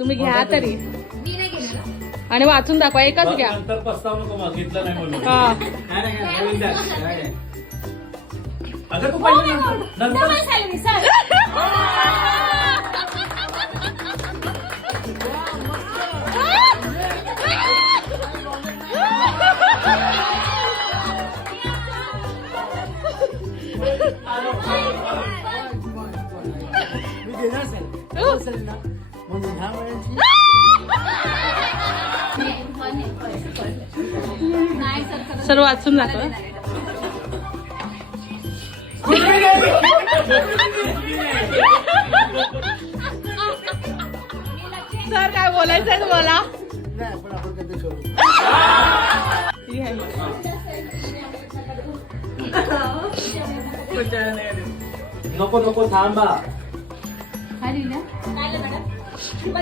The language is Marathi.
तुम्ही घ्या तरी मी नाही घेणार. आणि वाचून दाखवा. एकच घ्या. नंतर पस्ताव नको मागितलं नाही म्हणून. हा. अगं तू पाहिजे नंतर डबल सॅलरी सर. मी देणार असेल ना म्हणून ह्या महिन्याची नाही सर खरंच. सर्व वाचून दाखवा. सर काय बोलायचंय तुम्हाला? नाही पण आपण कधी शोधू. ठीक आहे. नको नको थांबा. काय लिहिलं? काय लिहिलं मॅडम?